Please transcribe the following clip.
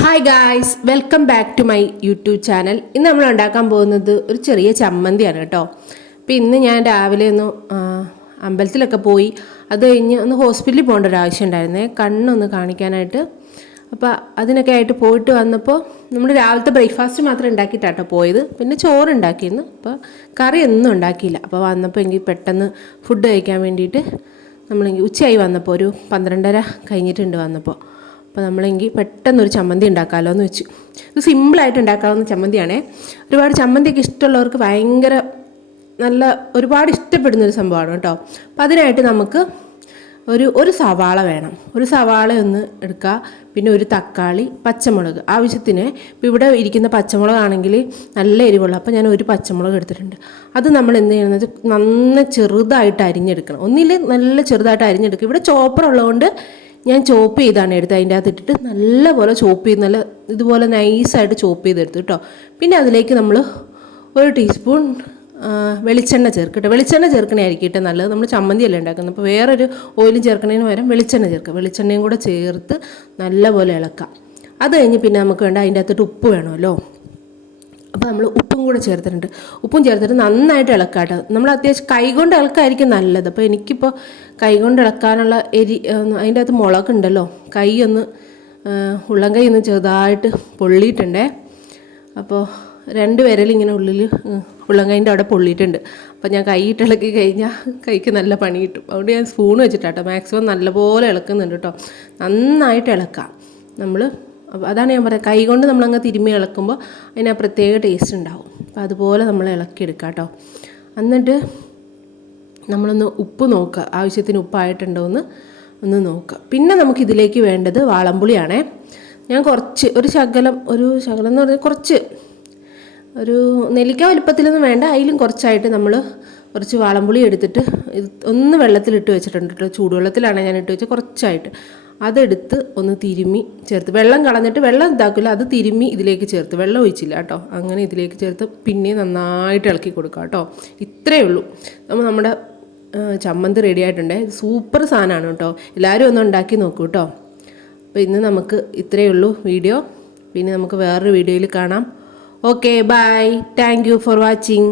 Hi guys, welcome back to my YouTube channel. ഇന്ന് നമ്മൾ ഉണ്ടാക്കാൻ പോകുന്നത് ഒരു ചെറിയ ചമ്മന്തിയാണ് കേട്ടോ. അപ്പോൾ ഇന്ന് ഞാൻ രാവിലെ ഒന്ന് അമ്പലത്തിലൊക്കെ പോയി, അത് കഴിഞ്ഞ് ഒന്ന് ഹോസ്പിറ്റലിൽ പോകേണ്ട ഒരു ആവശ്യം ഉണ്ടായിരുന്നേ, കണ്ണൊന്ന് കാണിക്കാനായിട്ട്. അപ്പോൾ അതിനൊക്കെ ആയിട്ട് പോയിട്ട് വന്നപ്പോൾ നമ്മൾ രാവിലത്തെ ബ്രേക്ക്ഫാസ്റ്റ് മാത്രം ഉണ്ടാക്കിയിട്ടാട്ടോ പോയത്. പിന്നെ ചോറ് ഉണ്ടാക്കിയിരുന്നു, അപ്പോൾ കറി ഒന്നും ഉണ്ടാക്കിയില്ല. അപ്പോൾ വന്നപ്പോൾ എനിക്ക് പെട്ടെന്ന് ഫുഡ് കഴിക്കാൻ വേണ്ടിയിട്ട് നമ്മളെങ്കിൽ ഉച്ചയായി വന്നപ്പോൾ ഒരു 12:30 കഴിഞ്ഞിട്ടുണ്ട് വന്നപ്പോൾ. അപ്പോൾ നമ്മളെങ്കിൽ പെട്ടെന്നൊരു ചമ്മന്തി ഉണ്ടാക്കാമല്ലോ എന്ന് വെച്ചു. ഇത് സിമ്പിളായിട്ട് ഉണ്ടാക്കാവുന്ന ചമ്മന്തിയാണേ. ഒരുപാട് ചമ്മന്തിയൊക്കെ ഇഷ്ടമുള്ളവർക്ക് ഭയങ്കര നല്ല ഒരുപാട് ഇഷ്ടപ്പെടുന്നൊരു സംഭവമാണ് കേട്ടോ. അപ്പോൾ അതിനായിട്ട് നമുക്ക് ഒരു സവാള വേണം. ഒരു സവാള ഒന്ന് എടുക്കുക, പിന്നെ ഒരു തക്കാളി, പച്ചമുളക് ആവശ്യത്തിന്. ഇപ്പോൾ ഇവിടെ ഇരിക്കുന്ന പച്ചമുളകാണെങ്കിൽ നല്ല എരിവുള്ള, അപ്പോൾ ഞാൻ ഒരു പച്ചമുളക് എടുത്തിട്ടുണ്ട്. അത് നമ്മൾ എന്ത് ചെയ്യണമെന്ന് വെച്ചാൽ നന്ന ചെറുതായിട്ട് അരിഞ്ഞെടുക്കണം. ഒന്നിൽ നല്ല ചെറുതായിട്ട് അരിഞ്ഞെടുക്കുക. ഇവിടെ ചോപ്പർ ഉള്ളതുകൊണ്ട് ഞാൻ ചോപ്പ് ചെയ്താണ് എടുത്തത്. അതിൻ്റെ അകത്ത് ഇട്ടിട്ട് നല്ലപോലെ ചോപ്പ് ചെയ്ത് നല്ല ഇതുപോലെ നൈസായിട്ട് ചോപ്പ് ചെയ്തെടുത്തു കേട്ടോ. പിന്നെ അതിലേക്ക് നമ്മൾ 1 ടീസ്പൂൺ വെളിച്ചെണ്ണ ചേർക്കട്ടെ. വെളിച്ചെണ്ണ ചേർക്കണമായിരിക്കട്ടെ നല്ലത്. നമ്മൾ ചമ്മന്തിയല്ലേ ഉണ്ടാക്കുന്നത്, അപ്പോൾ വേറൊരു ഓയിലും ചേർക്കണതിന് പകരം വെളിച്ചെണ്ണ ചേർക്കുക. വെളിച്ചെണ്ണയും കൂടെ ചേർത്ത് നല്ലപോലെ ഇളക്കാം. അത് കഴിഞ്ഞ് പിന്നെ നമുക്ക് വേണ്ട അതിൻ്റെ അകത്തോട്ട് ഉപ്പ് വേണമല്ലോ. അപ്പോൾ നമ്മൾ ഉപ്പും കൂടെ ചേർത്തിട്ടുണ്ട്. ഉപ്പും ചേർത്തിട്ട് നന്നായിട്ട് ഇളക്കാം കേട്ടോ. നമ്മൾ അത്യാവശ്യം കൈകൊണ്ട് ഇളക്കായിരിക്കും നല്ലത്. അപ്പോൾ എനിക്കിപ്പോൾ കൈകൊണ്ട് ഇളക്കാനുള്ള അതിൻ്റെ അകത്ത് മുളകുണ്ടല്ലോ, കൈ ഒന്ന് ഉള്ളം കൈ ഒന്ന് ചെറുതായിട്ട് പൊള്ളിയിട്ടുണ്ടേ. അപ്പോൾ 2 വിരലിങ്ങനെ ഉള്ളിൽ ഉള്ളം കൈൻ്റെ അവിടെ പൊള്ളിയിട്ടുണ്ട്. അപ്പോൾ ഞാൻ കൈയിട്ട് ഇളക്കി കഴിഞ്ഞാൽ കൈക്ക് നല്ല പണി കിട്ടും. അതുകൊണ്ട് ഞാൻ സ്പൂൺ വെച്ചിട്ടാട്ടോ മാക്സിമം നല്ലപോലെ ഇളക്കുന്നുണ്ട് കേട്ടോ. നന്നായിട്ട് ഇളക്കാം നമ്മൾ. അതാണ് ഞാൻ പറയുക, കൈ കൊണ്ട് നമ്മളങ്ങ് തിരുമ്മി ഇളക്കുമ്പോൾ അതിന് പ്രത്യേക ടേസ്റ്റ് ഉണ്ടാവും. അപ്പോൾ അതുപോലെ നമ്മൾ ഇളക്കിയെടുക്കാം കേട്ടോ. എന്നിട്ട് നമ്മളൊന്ന് ഉപ്പ് നോക്കുക, ആവശ്യത്തിന് ഉപ്പായിട്ടുണ്ടോ എന്ന് ഒന്ന് നോക്കുക. പിന്നെ നമുക്കിതിലേക്ക് വേണ്ടത് വാളംപുളിയാണേ. ഞാൻ ഒരു ശകലം എന്ന് പറഞ്ഞാൽ കുറച്ച് ഒരു നെല്ലിക്ക വലുപ്പത്തിലൊന്നും വേണ്ട, അതിലും കുറച്ചായിട്ട് നമ്മൾ കുറച്ച് വാളംപുളി എടുത്തിട്ട് ഒന്ന് വെള്ളത്തിലിട്ട് വെച്ചിട്ടുണ്ട് കേട്ടോ. ചൂടുവെള്ളത്തിലാണ് ഞാൻ ഇട്ട് വെച്ചത്. കുറച്ചായിട്ട് അതെടുത്ത് ഒന്ന് തിരുമ്മി ചേർത്ത്, വെള്ളം കളഞ്ഞിട്ട് വെള്ളം ഇതാക്കില്ല, അത് തിരുമ്മി ഇതിലേക്ക് ചേർത്ത്, വെള്ളം ഒഴിച്ചില്ല കേട്ടോ. അങ്ങനെ ഇതിലേക്ക് ചേർത്ത് പിന്നെ നന്നായിട്ട് ഇളക്കി കൊടുക്കാം കേട്ടോ. ഇത്രയേ ഉള്ളൂ. നമ്മുടെ ചമ്മന്തി റെഡി ആയിട്ടുണ്ട്. സൂപ്പർ സാധനമാണ് കേട്ടോ. എല്ലാവരും ഒന്ന് ഉണ്ടാക്കി നോക്കൂ കേട്ടോ. അപ്പോൾ ഇന്ന് നമുക്ക് ഇത്രയേ ഉള്ളൂ വീഡിയോ. പിന്നെ നമുക്ക് വേറൊരു വീഡിയോയിൽ കാണാം. Okay, bye. Thank you for watching.